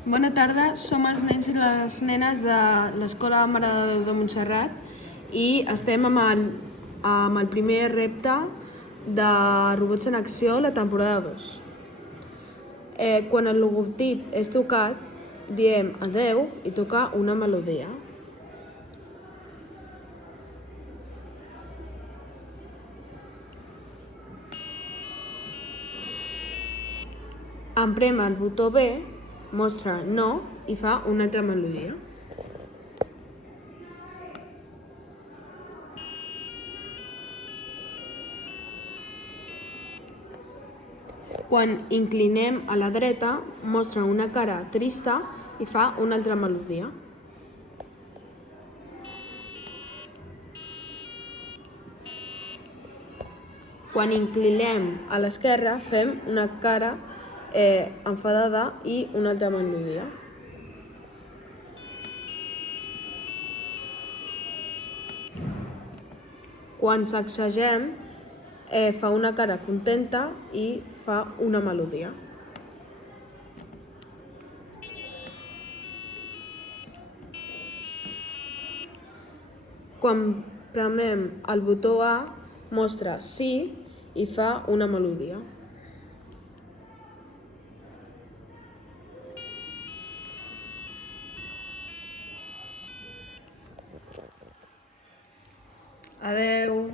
Bona tarda, som els nens i les nenes de l'Escola Mare de Déu de Montserrat i estem amb el primer repte de Robots en Acció, la temporada 2. Quan el logotip és tocat, diem adeu i toca una melodia. En prémer el botó B, mostra no i fa una altra melodia. Quan inclinem a la dreta, mostra una cara trista i fa una altra melodia. Quan inclinem a l'esquerra, fem una cara enfadada i una altra melodia. Quan sacsegem, fa una cara contenta i fa una melodia. Quan premem el botó A, mostra sí i fa una melodia. Adeu!